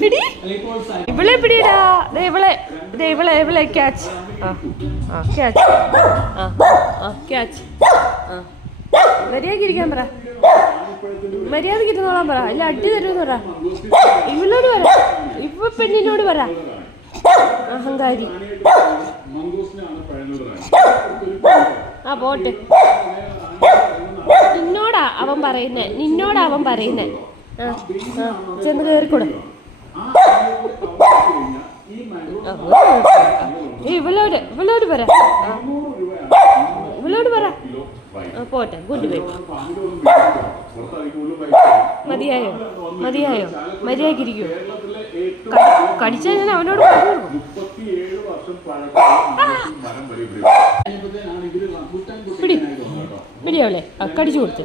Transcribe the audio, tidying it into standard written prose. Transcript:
പിടി ഇവളെ പിടിയടാ ഇവളെ ക്യാച്ച് ക്യാച്ച് ക്യാച്ച് മര്യാദക്ക് ഇരിക്കാൻ പറ മര്യാദക്ക് ഇരുന്നോളാൻ പറ ഇല്ല അടി തരുമെന്ന് പറ ഇവളോട് പറ ഇവ പെണ്ണിനോട് പറ അഹങ്കാരി പോട്ടെ നിന്നോടാ അവൻ പറയുന്നേ ചെന്ന് കയറിക്കൊടു ഇവളോട് പറ പോട്ടെ ഗുഡ് ബൈ മതിയായോ മര്യാദക്കിരിക്കൂ കടിച്ചാൽ ഞാൻ അവനോട് പറഞ്ഞു കൊടുക്കും പിടിയാവല്ലേ കടിച്ചു കൊടുത്തു